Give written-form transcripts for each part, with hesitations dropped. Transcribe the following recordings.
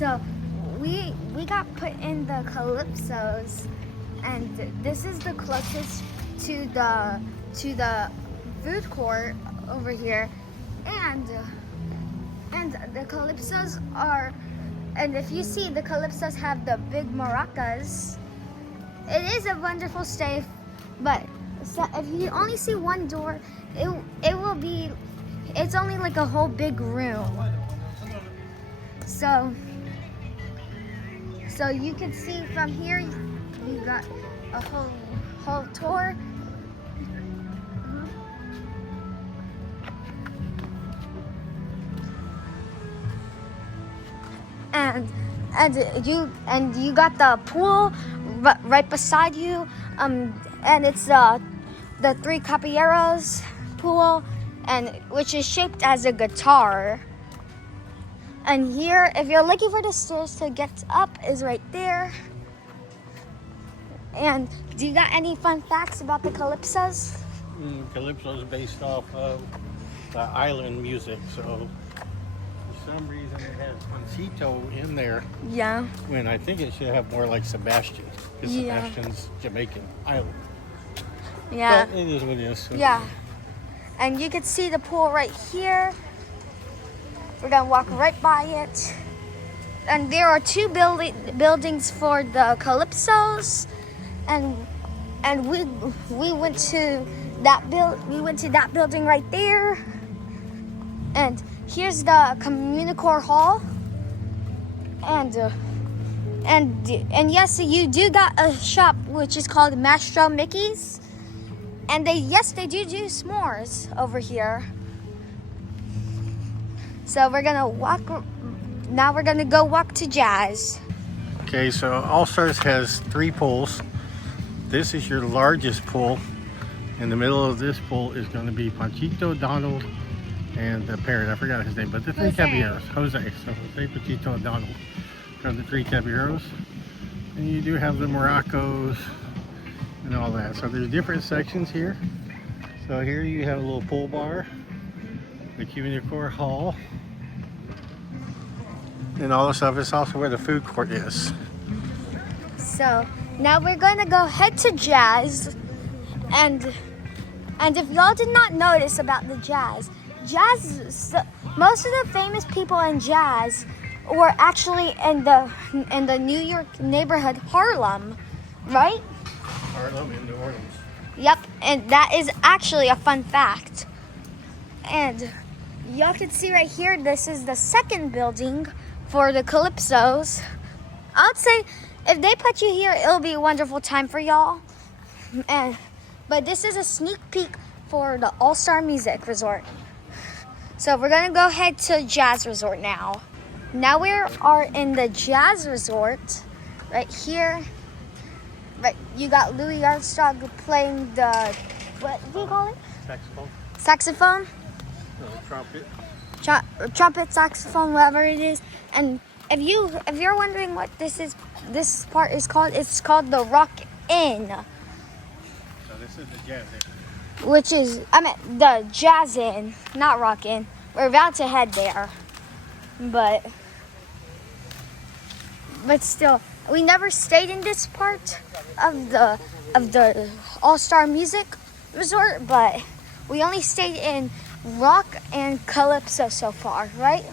So we got put in the Calypsos, and this is the closest to the food court over here, and the Calypsos are, and if you see, the Calypsos have the big maracas. It is a wonderful stay, but if you only see one door, it will be, it's only like a whole big room. So you can see from here, you got a whole tour. And you got the pool right beside you, and it's the Three Caballeros pool, and which is shaped as a guitar. And here, if you're looking for the stairs to get up, is right there. And do you got any fun facts about the Calypsos? Calypso is based off of the island music, so for some reason it has Juancito in there. Yeah. When I think it should have more like Sebastian, because Sebastian's Jamaican island. Yeah. But it is what it is. So. Yeah. And you can see the pool right here. We're gonna walk right by it. And there are two buildings for the Calypsos, and we went to that building right there. And here's the Communicore Hall. And yes, you do got a shop which is called Mastro Mickey's. And they do s'mores over here. So we're gonna go walk to Jazz. Okay, so All Stars has 3 pools. This is your largest pool. In the middle of this pool is going to be Panchito, Donald, and the parrot. I forgot his name, but the 3 Caballeros. Jose. So Jose, Panchito, and Donald are the 3 Caballeros. And you do have the Morocco's and all that. So there's different sections here. So here you have a little pool bar, the Communicore Hall, and all the stuff. It's also where the food court is. So now we're going to go head to Jazz, and if y'all did not notice about the Jazz, most of the famous people in Jazz were actually in the New York neighborhood Harlem, right? Harlem and New Orleans. Yep, and that is actually a fun fact. And y'all can see right here, this is the second building for the Calypsos. I would say if they put you here, it'll be a wonderful time for y'all. But this is a sneak peek for the All-Star Music Resort. So we're gonna go head to Jazz Resort now. Now we are in the Jazz Resort right here. Right, you got Louis Armstrong playing the, what do you call it? Saxophone. Saxophone? Trumpet. Trumpet, saxophone, whatever it is. And if you're wondering what this part is called, it's called the Rock Inn. So this is the Jazz Inn. Which is, the Jazz Inn, not Rock Inn. We're about to head there. But still, we never stayed in this part of the All-Star Music Resort, but we only stayed in Rock and Calypso so far, right?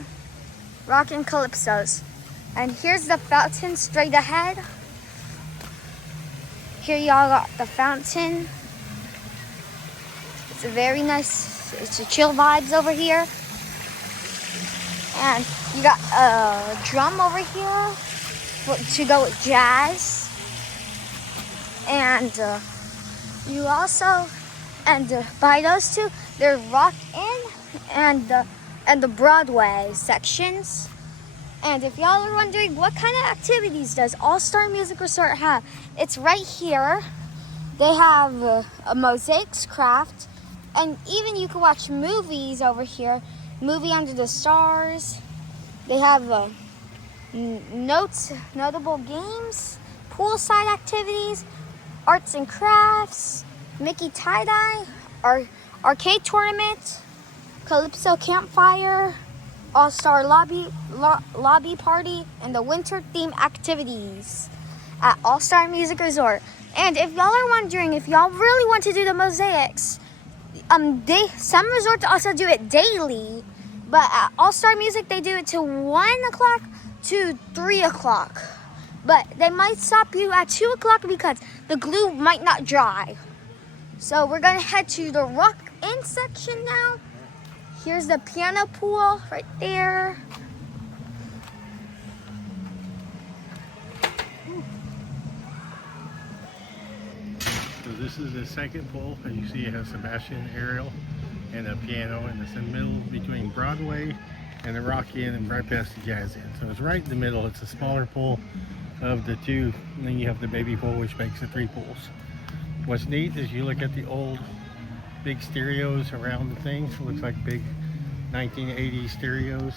Rock and Calypsos. And here's the fountain straight ahead. Here y'all got the fountain. It's a very nice, it's a chill vibes over here. And you got a drum over here to go with jazz. And you also, and by those two, there's Rock Inn and the Broadway sections. And if y'all are wondering what kind of activities does All-Star Music Resort have, it's right here. They have a mosaics craft, and even you can watch movies over here. Movie Under the Stars. They have notable games, poolside activities, arts and crafts, Mickey tie-dye, arcade tournament, Calypso campfire, All-Star lobby party, and the winter theme activities at All-Star Music Resort. And if y'all are wondering, if y'all really want to do the mosaics, some resorts also do it daily, but at All-Star Music they do it till 1 o'clock to 3 o'clock. But they might stop you at 2 o'clock because the glue might not dry. So we're gonna head to the rock-in section now. Here's the piano pool right there. So this is the second pool. As you see, it has Sebastian, Ariel, and a piano, and it's in the middle between Broadway and the Rock Inn and right past the Jazz Inn. So it's right in the middle. It's a smaller pool of the two. And then you have the baby pool, which makes it 3 pools. What's neat is you look at the old big stereos around the things. It looks like big 1980s stereos.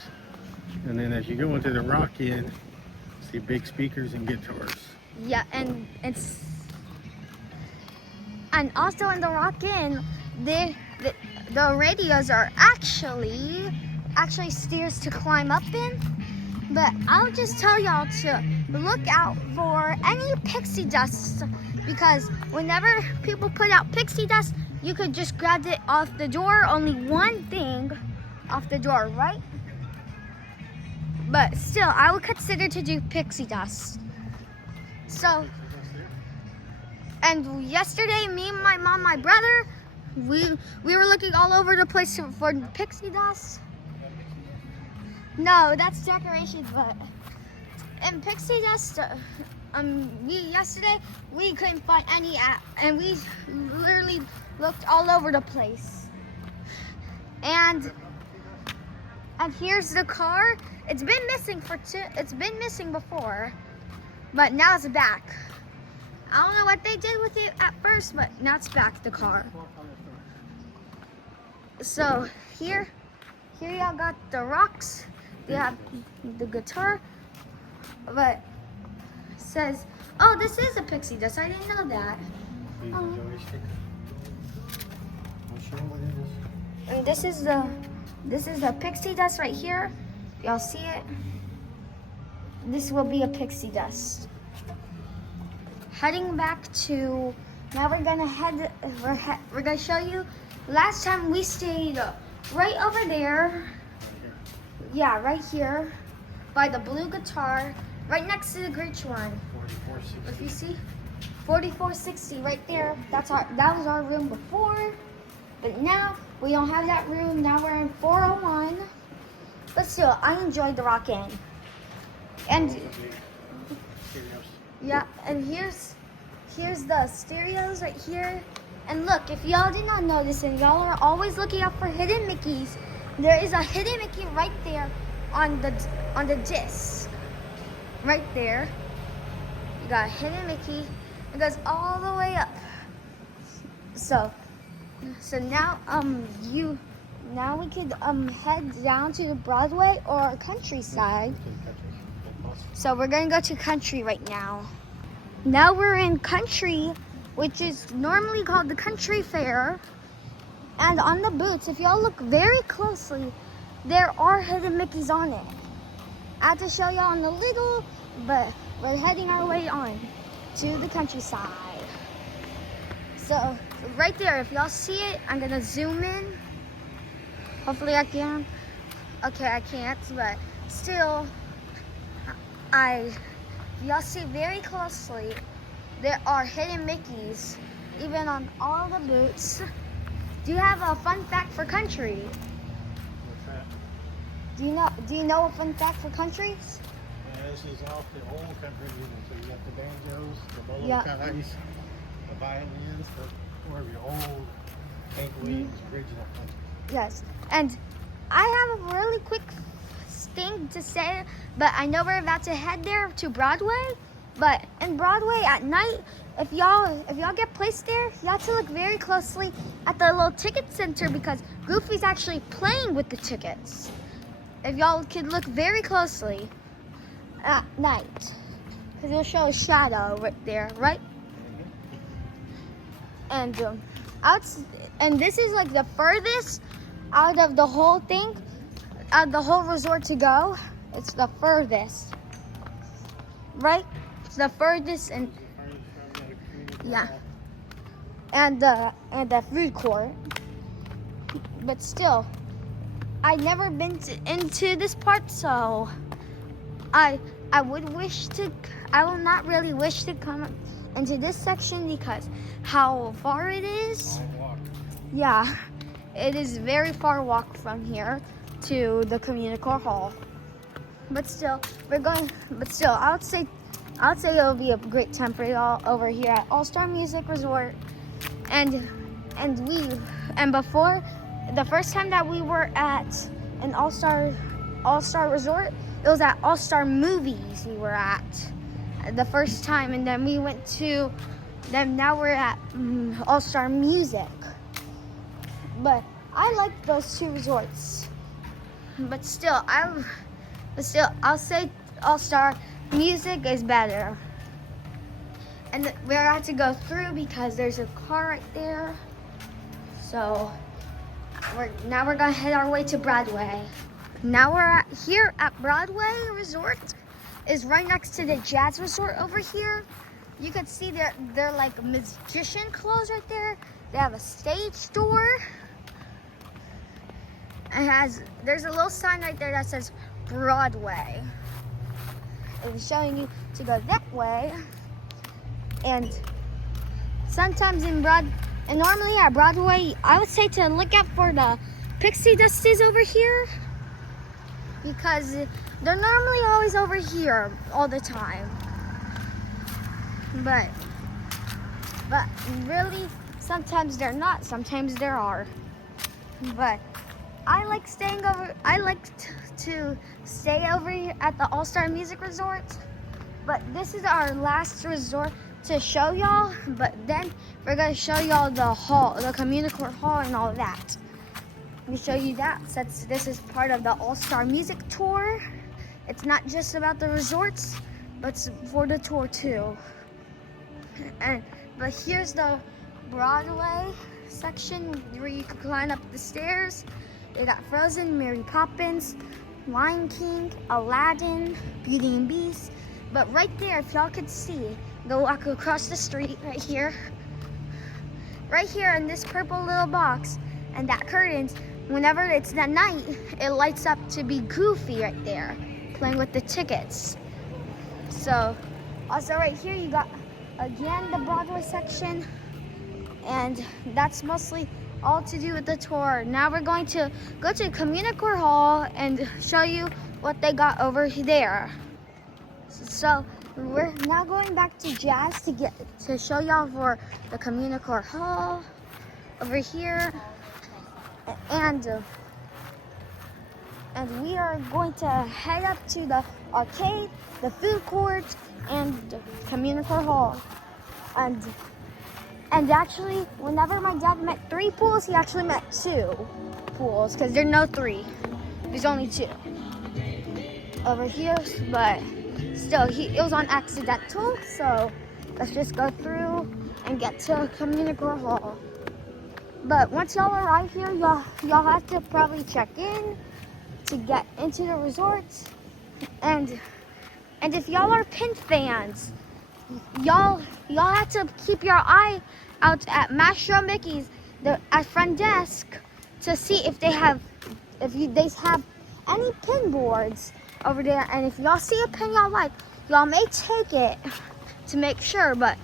And then as you go into the Rock Inn, see big speakers and guitars. Yeah, and also in the Rock Inn, the radios are actually stairs to climb up in. But I'll just tell y'all to look out for any pixie dust, because whenever people put out pixie dust, you could just grab it off the door. Only one thing off the door, right? But still, I would consider to do pixie dust. So, and yesterday, me and my mom, my brother, we were looking all over the place for pixie dust. No, that's decorations, but and pixie dust. Yesterday we couldn't find any and we literally looked all over the place. And here's the car. It's been missing It's been missing before, but now it's back. I don't know what they did with it at first, but now it's back. The car. So here y'all got the rocks. They have the guitar, but it says, oh, this is a pixie dust. I didn't know that. And this is the pixie dust right here. Y'all see it? This will be a pixie dust. Heading back to, now we're gonna show you. Last time we stayed right over there. Yeah, right here, by the blue guitar, right next to the Grinch one. 4460. If you see, 4460 right there. That was our room before, but now we don't have that room. Now we're in 401. But still, I enjoyed the Rock Inn. And yeah, and here's the stereos right here. And look, if y'all did not know this, and y'all are always looking out for hidden Mickeys, there is a hidden Mickey right there on the disc. Right there. You got a hidden Mickey. It goes all the way up. So now we could head down to the Broadway or Countryside. So we're gonna go to Country right now. Now we're in Country, which is normally called the Country Fair. And on the boots, if y'all look very closely, there are hidden Mickeys on it. I had to show y'all in a little, but we're heading our way on to the Countryside. So right there, if y'all see it, I'm gonna zoom in. Hopefully I can. Okay, I can't, but still, if y'all see very closely, there are hidden Mickeys, even on all the boots. Do you have a fun fact for Country? What's that? Do you know a fun fact for Country? Yeah, this is off the old country music. So you got the banjos, the bolo Yeah. ties, the violins, for more of your old Hank Williams original country. Yes. And I have a really quick thing to say, but I know we're about to head there to Broadway. But in Broadway at night, if y'all get placed there, you have to look very closely at the little ticket center, because Goofy's actually playing with the tickets. If y'all could look very closely at night, because it'll show a shadow right there, right? And and this is like the furthest out of the whole thing. the whole resort to go, it's the furthest, right? It's the furthest, and yeah, and the food court. But still, I've never been into this part, so I will not really wish to come into this section because how far it is. Yeah, it is very far walk from here to the Communicore Hall. But still, I would say it'll be a great time for y'all over here at All-Star Music Resort. And before, the first time that we were at an All-Star Resort, it was at All-Star Movies we were at the first time, and then we went to, then now we're at All-Star Music. But I like those two resorts. But still, I'll say All-Star Music is better. And we're going to go through because there's a car right there. So now we're gonna head our way to Broadway. Now we're here at Broadway Resort. Is right next to the Jazz Resort over here. You can see they're like magician clothes right there. They have a stage door. There's a little sign right there that says Broadway. It's showing you to go that way. And sometimes and normally at Broadway, I would say to look out for the pixie dusties over here because they're normally always over here all the time. But really, sometimes they're not. Sometimes there are. But I like staying over. I like to stay over here at the All-Star Music Resort. But this is our last resort to show y'all, but then we're gonna show y'all the hall, the Communicore Hall and all that. Let me show you that since this is part of the All-Star Music Tour. It's not just about the resorts, but it's for the tour too. But here's the Broadway section where you can climb up the stairs. They got Frozen, Mary Poppins, Lion King, Aladdin, Beauty and Beast. But right there, if y'all could see, go walk across the street right here in this purple little box, and that curtains, whenever it's that night, it lights up to be Goofy right there, playing with the tickets. So, also right here, you got, again, the Broadway section, and that's mostly all to do with the tour. Now we're going to go to Communicore Hall and show you what they got over there. So we're now going back to Jazz to show y'all for the Communicore Hall over here, and we are going to head up to the arcade, the food court, and the Communicore Hall. And actually, whenever my dad meant 3 pools, he actually meant 2 pools because there's no 3. There's only 2 over here, but still, it was on accidental, so let's just go through and get to Communicore Hall. But once y'all arrive here, y'all have to probably check in to get into the resort. And if y'all are Pin fans, y'all have to keep your eye out at Maestro Mickey's at front desk to see if they have any pin boards over there. And if y'all see a pin y'all like, y'all may take it to make sure, but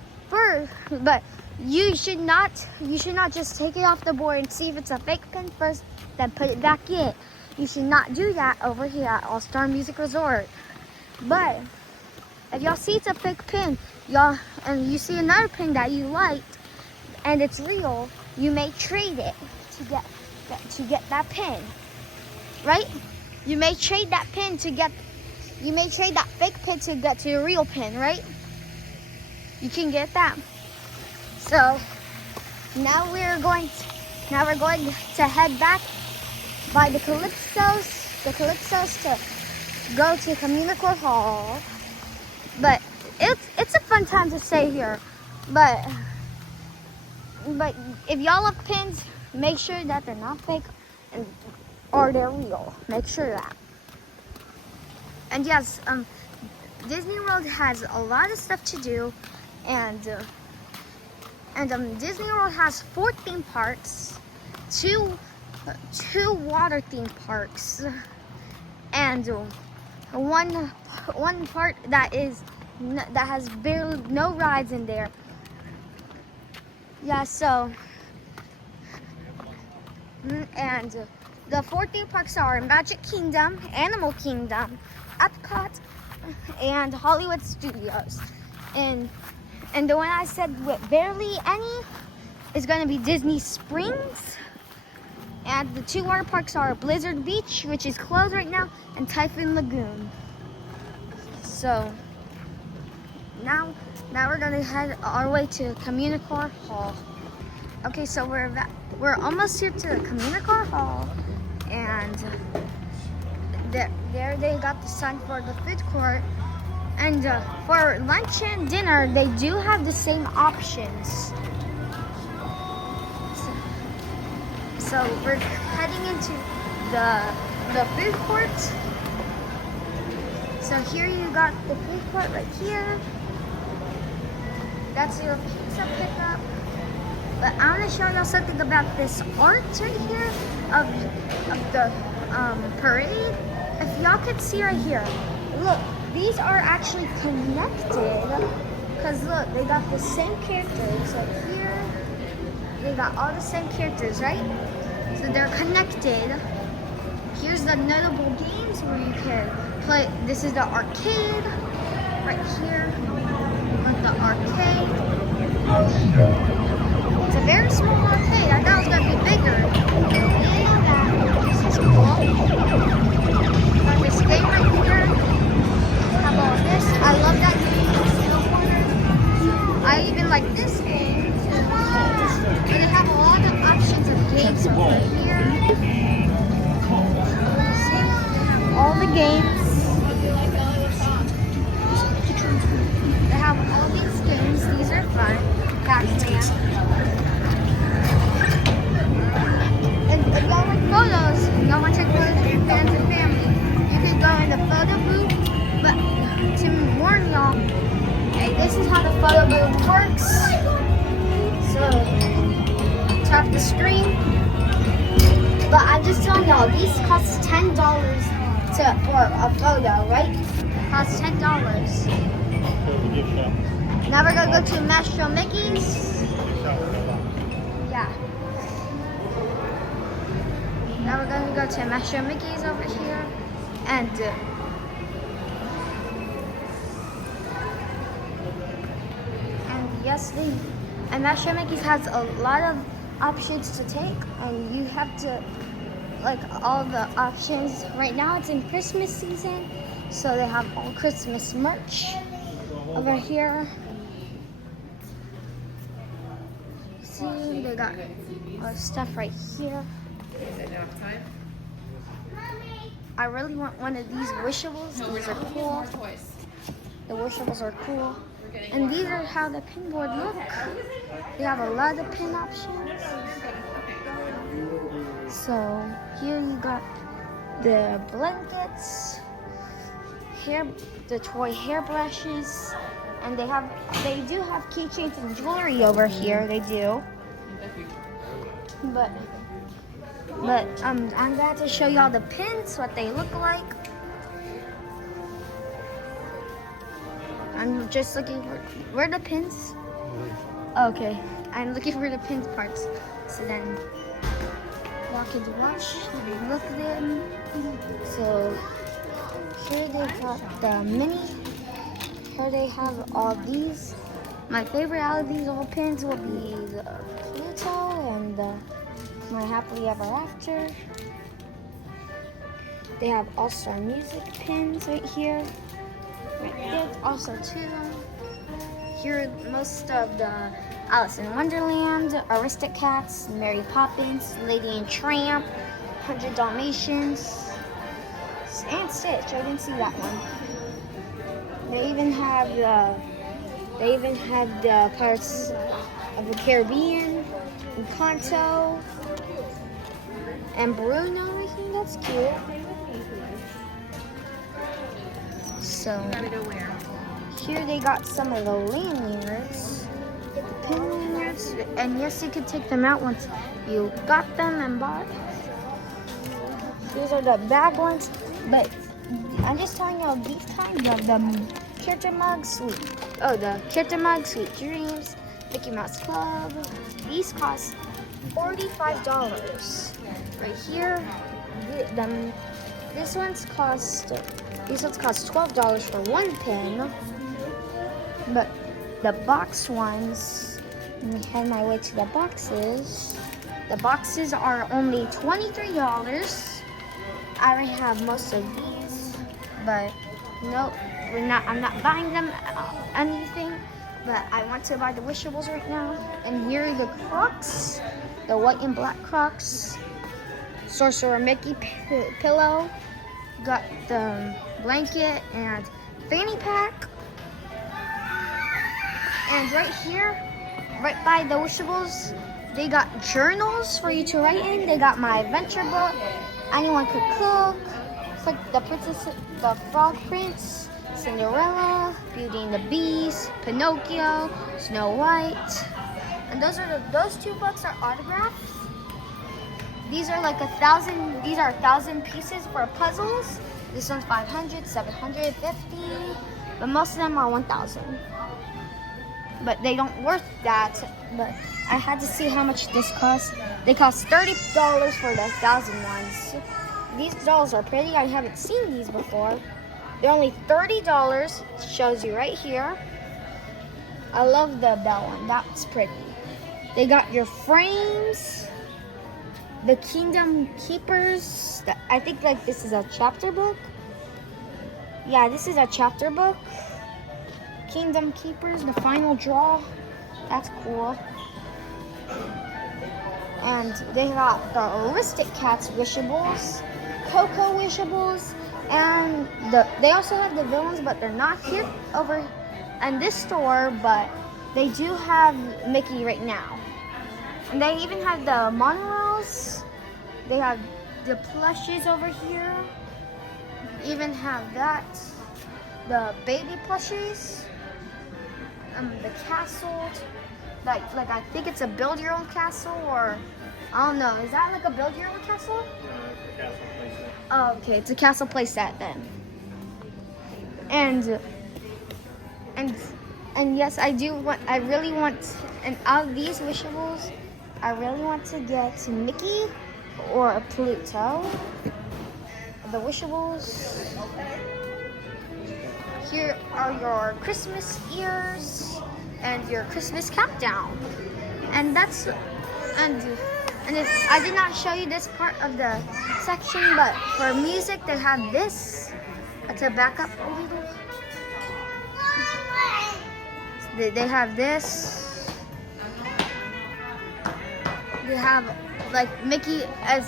you should not just take it off the board and see if it's a fake pin first, then put it back in. You should not do that over here at All-Star Music Resort. But if y'all see it's a fake pin, and you see another pin that you liked and it's real, you may trade it to get that pin, right? You may trade that pin you may trade that fake pin to get to a real pin, right? You can get that. So now we're going to head back by the Calypsos to go to Communicore Hall. But it's a fun time to stay here. But if y'all have pins, make sure that they're not fake, or they're real. Make sure of that. And yes, Disney World has a lot of stuff to do, and Disney World has 4 theme parks, two water theme parks, and one part that has barely no rides in there. Yeah, so and the 4 theme parks are Magic Kingdom, Animal Kingdom, Epcot, and Hollywood Studios. And the one I said with barely any is going to be Disney Springs. And the 2 water parks are Blizzard Beach, which is closed right now, and Typhoon Lagoon. So now we're going to head our way to Communicore Hall. Okay, so we're almost here to the Communicore Hall, and there they got the sign for the food court. And for lunch and dinner, they do have the same options. So we're heading into the food court. So here you got the food court right here. That's your pizza pickup. But I want to show y'all something about this art right here of the parade. If y'all could see right here, look, these are actually connected. Because look, they got the same characters. So here, they got all the same characters, right? So they're connected. Here's the notable games where you can play. This is the arcade right here. With the arcade. It's a very small arcade. I thought it was gonna be bigger. Yeah, this is cool. Got this game right here. How about this? I love that game. I even like this game. And they have a lot of options of games over here. See? All the games. They have all these games. These are fun. Pac-Man. And if y'all like photos, y'all want to take photos with your friends and family, you can go in the photo booth. But to warn y'all, hey, this is how the photo booth works. So tap the screen. But I'm just telling y'all, these cost $10 for a photo, right? Costs $10. Now we're gonna go to Metro Mickey's. Yeah. Now we're gonna go to Metro Mickey's over here, and yes, and Metro Mickey's has a lot of options to take, and you have to like all the options. Right now it's in Christmas season, so they have all Christmas merch over here. See, they got all the stuff right here. I really want one of these wishables. These are cool. The wishables are cool. And these are how the pin board look. They have a lot of pin options. So here you got the blankets, the toy hairbrushes, and they do have keychains and jewelry over here. They do. But I'm glad to show y'all the pins, what they look like. I'm just looking for where are the pins? Okay, I'm looking for the pins parts. So then walk into wash and look at them. So here they got the mini. Here they have all these. My favorite out of these all pins will be the Pluto and the My Happily Ever After. They have All-Star Music pins right here. Right there, also too. Here are most of the Alice in Wonderland, Aristocats, Mary Poppins, Lady and Tramp, 100 Dalmatians, and Stitch. I didn't see that one. They even have the Pirates of the Caribbean, Encanto, and Bruno. I think That's cute. So here they got some of the lanyards. The pin lanyards. And yes, you could take them out once you got them and bought. These are the bag ones. But I'm just telling you, these kinds of the Kirta Mug Sweet. Oh, the Kirta Mug Sweet Dreams, Mickey Mouse Club. These cost $45. Right here, these ones cost $12 for one pin. But the box ones, let me head my way to the boxes. The boxes are only $23. I already have most of these, but no, I'm not buying them anything. But I want to buy the Wishables right now. And here are the Crocs, the white and black Crocs. Sorcerer Mickey pillow. Got the blanket and fanny pack. And right here, right by the Wishables, they got journals for you to write in. They got my adventure book. Anyone could cook. It's like the Frog Prince, Cinderella, Beauty and the Beast, Pinocchio, Snow White. And those two books are autographed. These are like 1,000. These are 1,000 pieces for puzzles. This one's 500, 750, but most of them are 1,000. But they don't worth that. But I had to see how much this costs. They cost $30 for the 1,000 ones. These dolls are pretty. I haven't seen these before. They're only $30. Shows you right here. I love the bell one. That's pretty. They got your frames. The Kingdom Keepers. I think like this is a chapter book. Yeah, this is a chapter book. Kingdom Keepers, the final draw. That's cool. And they got the Aristocats Wishables, Coco Wishables, and they also have the villains, but they're not here over in this store, but they do have Mickey right now. And they even have the monorails. They have the plushies over here. Even have that. The baby plushies. The castle. Like I think it's a build your own castle, or I don't know. Is that like a build your own castle? It's a castle playset. Oh, okay. It's a castle playset then. And yes, I really want, and out of these Wishables, I really want to get Mickey or a Pluto. The Wishables. Here are your Christmas ears and your Christmas countdown. And if I did not show you this part of the section, but for music they have this to back up a little. They have this. They have like Mickey as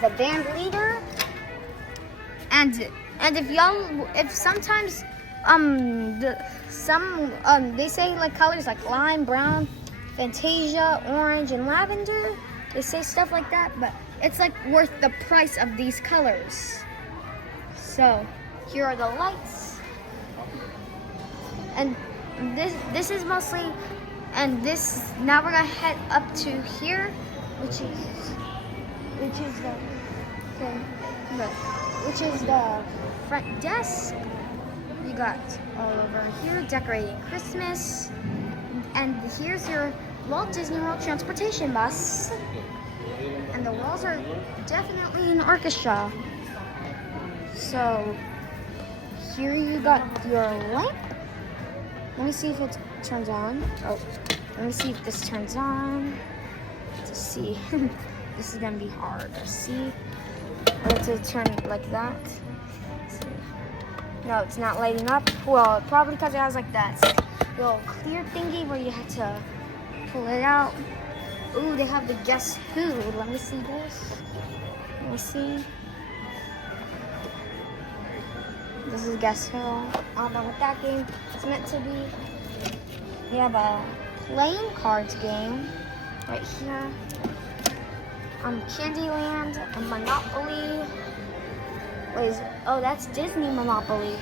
the band leader. And if sometimes they say like colors like lime, brown, Fantasia, orange, and lavender. They say stuff like that, but it's like worth the price of these colors. So here are the lights, and this is mostly, and this now we're gonna head up to here, which is the front desk. You got all over here decorating Christmas, and here's your Walt Disney World transportation bus. And the walls are definitely an orchestra. So here you got your lamp. Let me see if it turns on. Oh, let me see if this turns on. Let's see. This is gonna be hard. Let's see. I have to turn it like that. No, it's not lighting up. Well, probably because it has like that little clear thingy where you have to pull it out. Ooh, they have the Guess Who. Let me see this. Let me see. This is Guess Who. I don't know what that game is meant to be. We have a playing cards game right here. Candyland, and Monopoly. Oh, that's Disney Monopoly.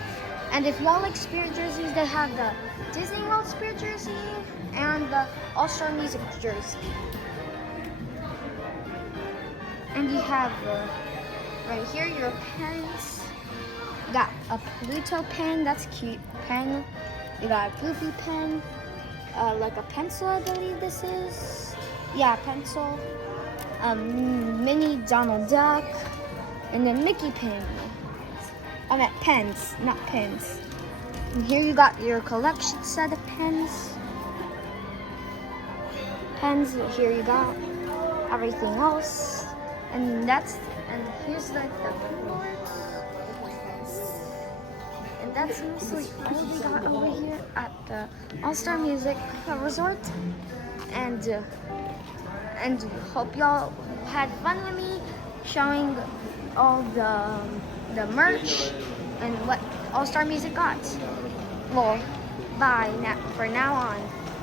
And if y'all like Spirit jerseys, they have the Disney World Spirit jersey and the All-Star Music jersey. And you have right here your pens. You got a Pluto pen, that's cute pen. You got a Goofy pen, like a pencil, I believe this is. Yeah, pencil. Mini Donald Duck, and then Mickey pen. I meant pens, not pins. And here you got your collection set of pens. Here you got everything else. And here's like the boards. And that's mostly all we got over here at the All-Star Music Resort. And hope y'all had fun with me showing all the merch and what All-Star Music got. Well, bye for now on.